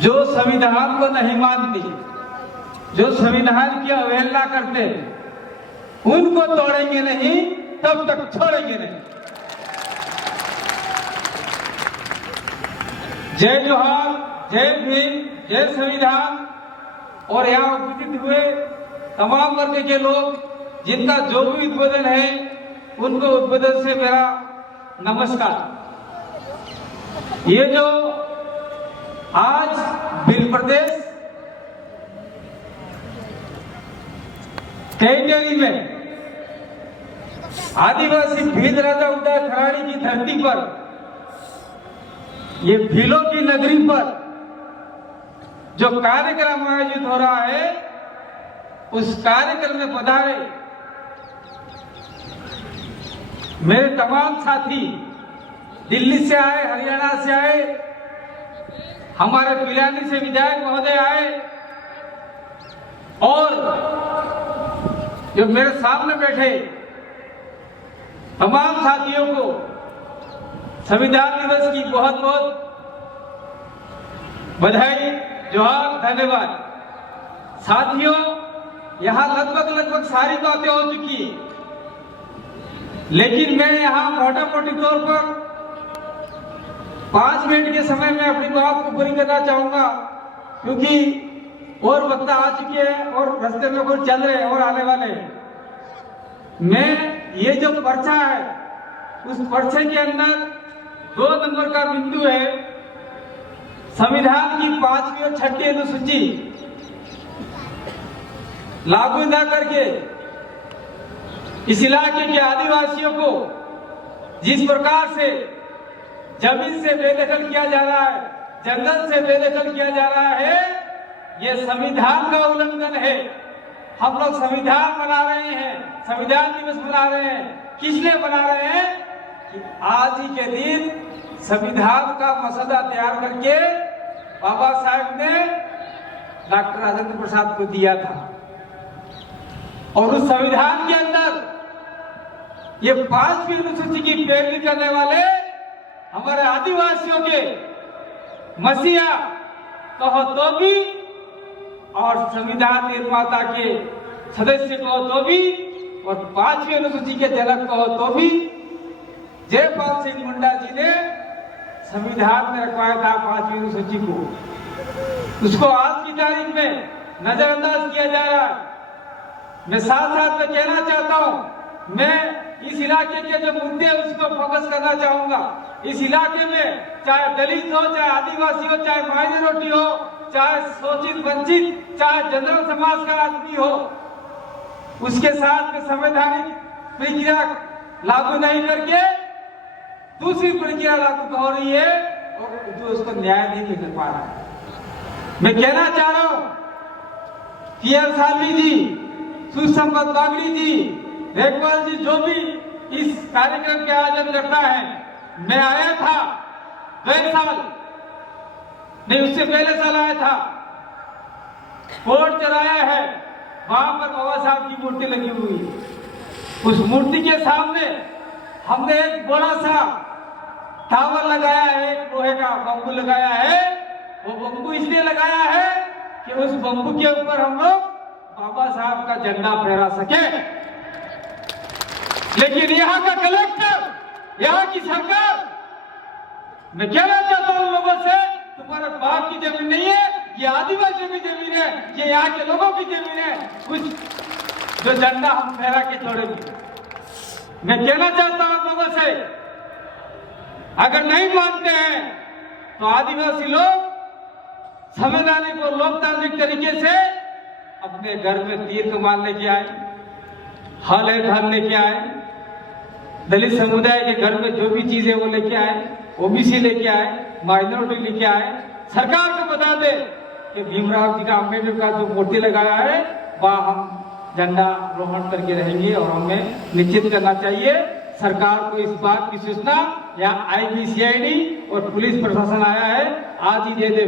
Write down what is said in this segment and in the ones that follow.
जो संविधान को नहीं मानती, जो संविधान की अवहेलना करते, उनको तोड़ेंगे नहीं, तब तक छोड़ेंगे नहीं। जय जोहार, जय भीम, जय संविधान। और यहाँ उपस्थित हुए तमाम वर्ग के लोग, जिनका जो भी उद्बोधन है, उनको उद्बोधन से मेरा नमस्कार। ये जो आज बिल प्रदेश कैटेगरी में आदिवासी भील राजा उदय खराड़ी की धरती पर, ये भीलों की नगरी पर जो कार्यक्रम आयोजित हो रहा है, उस कार्यक्रम में पधारे मेरे तमाम साथी, दिल्ली से आए, हरियाणा से आए, हमारे पिलानी से विधायक महोदय आए, और जो मेरे सामने बैठे तमाम साथियों को संविधान दिवस की बहुत बहुत बधाई, जोहार, धन्यवाद। साथियों, यहां लगभग सारी बातें हो चुकी है, लेकिन मैं यहां मोटा मोटी तौर पर 5 मिनट के समय में अपनी बात को पूरी करना चाहूंगा, क्योंकि और वक्त आ चुके हैं और रास्ते में कुछ चल रहे हैं और आने वाले हैं। मैं ये जो पर्चा है, उस पर्चे के अंदर 2 नंबर का बिंदु है, संविधान की 5वीं और 6ठी अनुसूची लागू न करके इस इलाके के आदिवासियों को जिस प्रकार से जमीन से बेदखल किया जा रहा है, जंगल से बेदखल किया जा रहा है, यह संविधान का उल्लंघन है। हम लोग संविधान बना रहे हैं, संविधान दिवस मना रहे हैं, किस लिए बना रहे हैं कि आज ही के दिन संविधान का मसौदा तैयार करके बाबा साहब ने डॉक्टर राजेंद्र प्रसाद को दिया था, और उस संविधान के अंदर ये 5वीं अनुसूची की पैरवी करने वाले हमारे आदिवासियों के मसीहा कहो तो भी, और संविधान निर्माता के सदस्य कहो तो भी, और 5वीं अनुसूची के जनक कहो तो भी, जयपाल सिंह मुंडा जी ने संविधान में रखवाया था 5वीं अनुसूची को। उसको आज की तारीख में नजरअंदाज किया जा रहा है। मैं साथ साथ में कहना चाहता हूं, मैं इस इलाके के जो मुद्दे हैं उसको फोकस करना चाहूंगा। इस इलाके में चाहे दलित हो, चाहे आदिवासी हो, चाहे माइनॉरिटी हो, चाहे शोषित वंचित, चाहे जनरल समाज का आदमी हो, उसके साथ में संवैधानिक प्रक्रिया लागू नहीं करके दूसरी प्रक्रिया लागू हो रही है, और जो उसको न्याय नहीं मिल पा रहा है। मैं कहना चाह रहा हूं कि सालवी जी, सुसंपत बागड़ी जी, रेखपाल जी, जो भी इस कार्यक्रम के आयोजन करता है, मैं आया था गए साल, नहीं उससे पहले साल आया था, कोर्ट चलाया है, वहां पर बाबा साहब की मूर्ति लगी हुई है। उस मूर्ति के सामने हमने एक बड़ा सा टावर लगाया है, एक लोहे का बम्बू लगाया है। वो बम्बू इसलिए लगाया है कि उस बम्बू के ऊपर हम लोग बाबा साहब का झंडा फहरा सके। लेकिन यहाँ का कलेक्टर, यहाँ की सरकार, मैं कहना चाहता हूँ लोगों से, तुम्हारे बाप की जमीन नहीं है, ये आदिवासियों की जमीन है, ये यहाँ के लोगों की जमीन है, कुछ जो झंडा हम फहरा के छोड़ेंगे। मैं कहना चाहता हूँ लोगों से, अगर नहीं मानते हैं तो आदिवासी लोग संवैधानिक और लोकतांत्रिक तरीके से अपने घर में तीर कमान लेके आए, हल है धन लेके आए, दलित समुदाय के घर में जो भी चीजें वो लेके आए, ओबीसी लेके आए, माइनॉरिटी लेके आए। सरकार को बता दे कि भीमराव जी का, अम्बेडकर का जो मूर्ति लगाया है, वह हम झंडा रोहण करके रहेंगे, और हमें निश्चित करना चाहिए। सरकार को इस बात की सूचना, यहाँ IB/CID और पुलिस प्रशासन आया है, आज ही दे दे।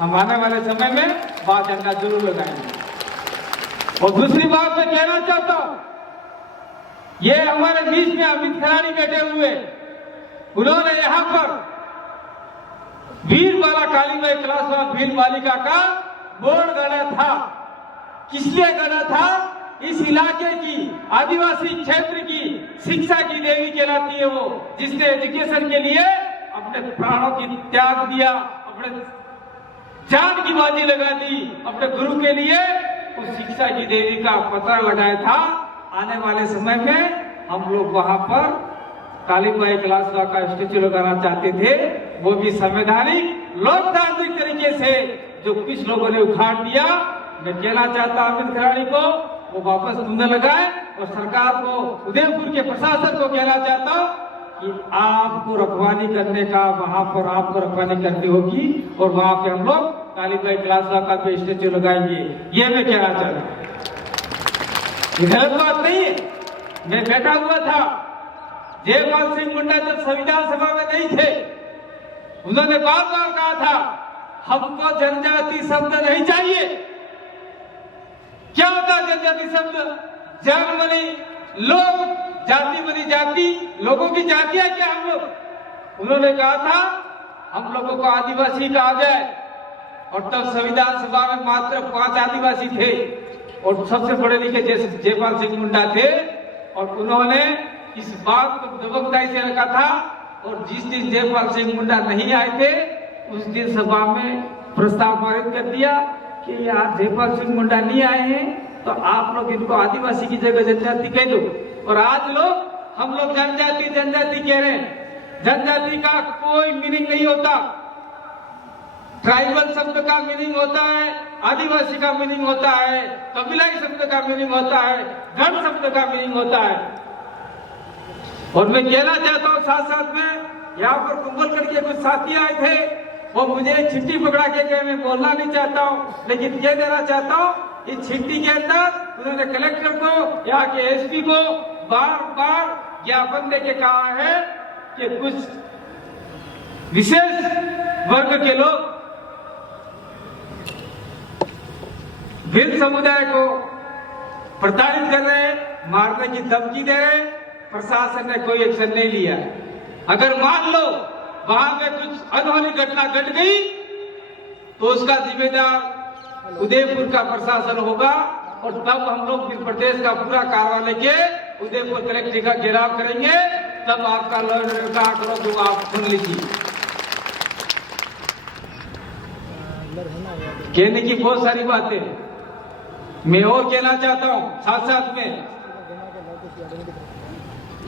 हम आने वाले समय में वहां झंडा जरूर लगाएंगे। और दूसरी बात मैं कहना चाहता हूं, ये हमारे बीच में अमित खराड़ी बैठे हुए, उन्होंने यहाँ पर वीर वाला कालीबाई क्लास भील बालिका का बोर्ड गढ़ा था। किस लिए गढ़ा था? इस इलाके की आदिवासी क्षेत्र की शिक्षा की देवी कहलाती है वो, जिसने एजुकेशन के लिए अपने प्राणों की त्याग दिया, अपने जान की बाजी लगा दी अपने गुरु के लिए। उस शिक्षा की देवी का पता लगाया था। आने वाले समय में हम लोग वहां पर कालीबाई क्लास का स्टेचू लगाना चाहते थे, वो भी संवैधानिक लोकतांत्रिक तरीके से, जो कुछ लोगों ने उखाड़ दिया। मैं कहना चाहता अमित खराड़ी को वो वापस ढूंढने लगाए, और सरकार को, उदयपुर के प्रशासन को कहना चाहता हूँ कि आपको रखवाली करने का, वहां पर आपको रखवाली करनी होगी, और वहां पे हम लोग कालीबाई क्लास का पे स्टेचू लगाएंगे। ये मैं कहना चाहता हूँ, गलत बात नहीं है। मैं बैठा हुआ था, जयपाल सिंह मुंडा जब संविधान सभा में नहीं थे, उन्होंने बार बार कहा था हमको जनजाति शब्द नहीं चाहिए। क्या होता है जनजाति शब्द? जन मनी लोग, जाति मनी जाति, लोगों की जातियां क्या हम लोग? उन्होंने कहा था हम लोगों को आदिवासी कहा जाए, और तब संविधान सभा में मात्र 5 आदिवासी थे, और सबसे बड़े लिखे जयपाल सिंह मुंडा थे, और उन्होंने इस बात को दबंगदाई से रखा था। और जिस दिन जयपाल सिंह मुंडा नहीं आए थे, उस दिन सभा में प्रस्ताव पारित कर दिया कि यार जयपाल सिंह मुंडा नहीं आए हैं तो आप लोग इनको आदिवासी की जगह जनजाति कह दो। और आज लोग हम लोग जनजाति जनजाति कह रहे हैं। जनजाति का कोई मीनिंग नहीं होता। ट्राइबल शब्द का मीनिंग होता है, आदिवासी का मीनिंग होता है, कबीलाई शब्द का मीनिंग होता है, गण शब्द का मीनिंग होता है। और मैं कहना चाहता हूँ साथ साथ में, यहाँ पर कुंभलगढ़ के कुछ साथी आए थे, वो मुझे एक चिट्ठी पकड़ा के कहे, मैं बोलना नहीं चाहता हूँ, लेकिन कह देना चाहता हूँ, इस चिट्ठी के अंदर उन्होंने कलेक्टर को, यहाँ के एसपी को बार बार ज्ञापन देके कहा है कि कुछ विशेष वर्ग के लोग भील समुदाय को प्रताड़ित कर रहे हैं, मारने की धमकी दे रहे हैं। प्रशासन ने कोई एक्शन नहीं लिया। अगर मान लो वहां पे कुछ अनहोनी घटना घट गई तो उसका जिम्मेदार उदयपुर का प्रशासन होगा, और तब हम लोग मध्य प्रदेश का पूरा कार्रवाई लेके उदयपुर कलेक्टर का घेराव करेंगे। तब आपका लॉयर का आंकड़ा जो आप सुन लीजिए। कहने की बहुत सारी बातें मैं और कहना चाहता हूं। साथ साथ में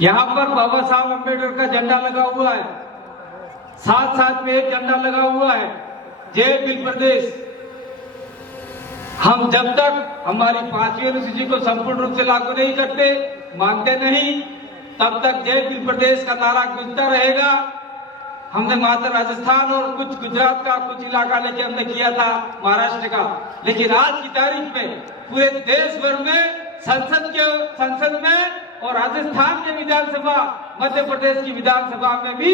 यहाँ पर बाबा साहब अम्बेडकर का झंडा लगा हुआ है, साथ साथ में एक झंडा लगा हुआ है जय भील प्रदेश। हम जब तक हमारी 5वीं अनुसूची को संपूर्ण रूप से लागू नहीं करते, मानते नहीं, तब तक जय भील प्रदेश का नारा गूंजता रहेगा। हमने मात्र राजस्थान और कुछ गुजरात का कुछ इलाका लेके हमने किया था, महाराष्ट्र का, लेकिन आज की तारीख में पूरे देश भर में संसद में और राजस्थान के विधानसभा, मध्य प्रदेश की विधानसभा में भी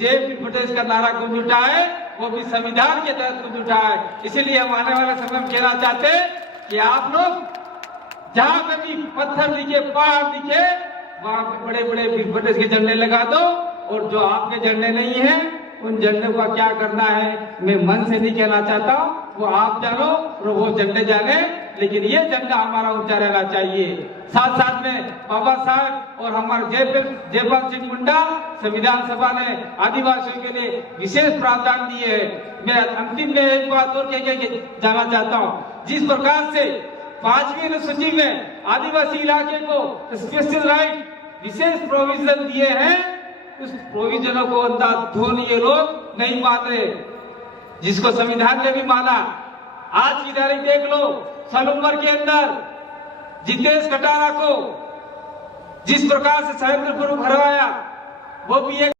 जय भील प्रदेश का नारा गूंज उठा है, वो भी संविधान के तहत गूंज उठा है। इसीलिए हम आने वाले समय में कहना चाहते हैं कि आप लोग जहां पे भी पत्थर दिखे, पहाड़ दिखे, वहां पे बड़े बड़े भील प्रदेश के झंडे लगा दो। और जो आपके झंडे नहीं है, उन झंडे का क्या करना है मैं मन से नहीं कहना चाहता, वो आप जानो और वो झंडे जाने, लेकिन ये झंडा हमारा ऊंचा रहना चाहिए। साथ साथ में बाबा साहब और हमारे जयपाल सिंह मुंडा, संविधान सभा ने आदिवासियों के लिए विशेष प्रावधान दिए है। मैं अंतिम में एक बात और कह के जाना चाहता हूँ। जिस प्रकार से 5वीं अनुसूची में आदिवासी इलाके को स्पेशल राइट, विशेष प्रोविजन दिए हैं, उस प्रोविजनों को अंधाधुन ये लोग नहीं मान रहे, जिसको संविधान ने भी माना। आज की तारीख देख लो, सलूमर के अंदर जितेश कटारा को जिस प्रकार से सहेंद्रपुर हरवाया, वो भी एक